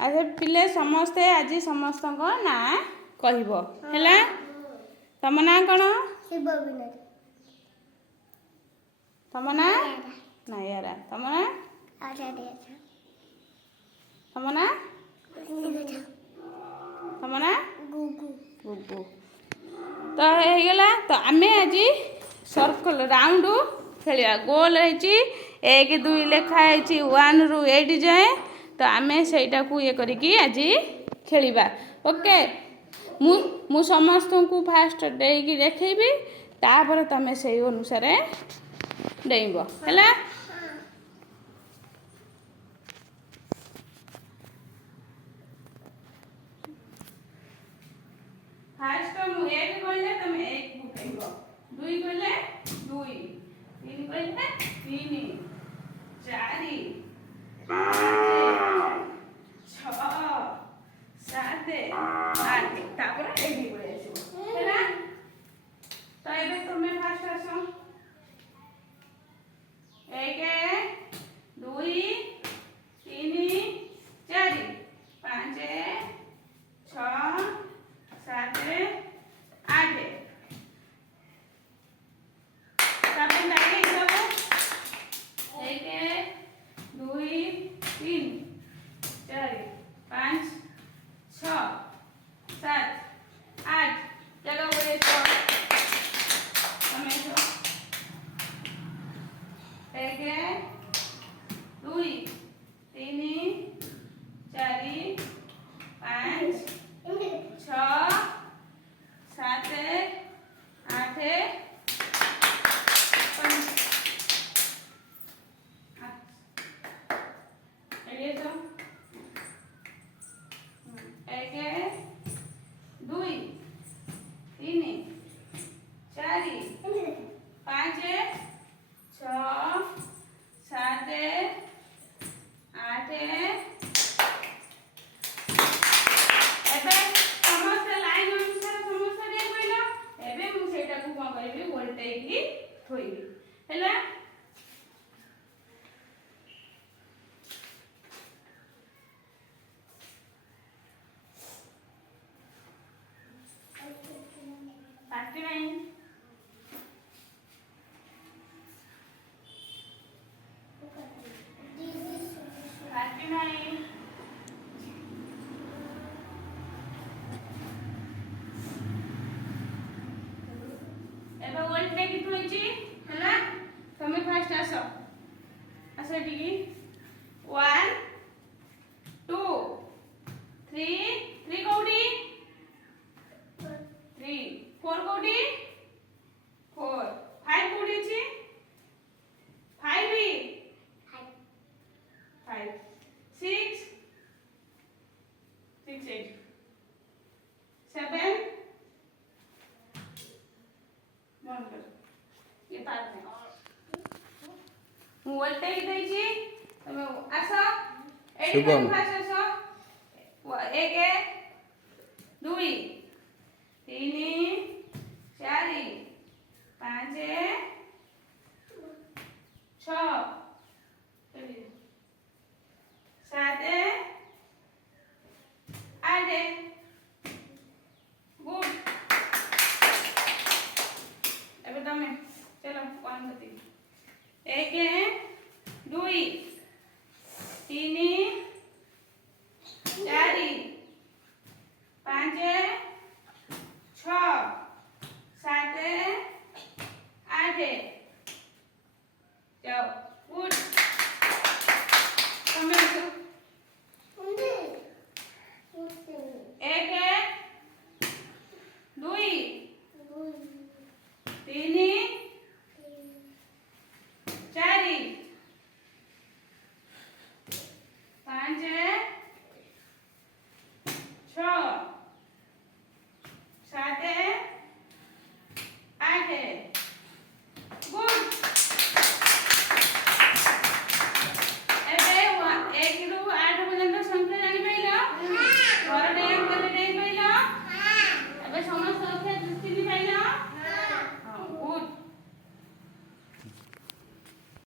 अच्छा पिले समस्ते आज समस्त ना कहब है तम ना कौन तम ना नायारा तम ना तम ना तम ना गुगु तो होगला तो आम आज सर्कल राउंड खेलिया गोल है 1 2 लिखाई 1 ରୁ 8 जाए तो आम सेटा को ये करिकी आज खेलिबा ओके मु समस्त को फास्ट देकी देखैबी तापर तमे से अनुसार डेइबो हैला फास्ट मु 1 कहले तमे 1 उठैबो 2 कहले 2 3 कहले 3 4 5 6 7 8 तापर एडी बोले आछो हैला तो एबे तमे फास्ट आसो 1 2 3 4 5 6 7 8 तापर लागे सब 1 2 3 4 5 6 7 8 चलो बोले तो हमें तो 1 2 3 4 5 6 7 8 एबे वोल्टे कितु होची हला तमे फास्ट आसो आसे टिकी 1 2 3 3 कोडी 3 4 कोडी 4 5 कोडी छी 5 भी 5 6 6 8 7 ये पार्ट में वोल्टेज दई छी तमे आसो शुभम फास्ट आसो 1 2 3 4 5 6 7 8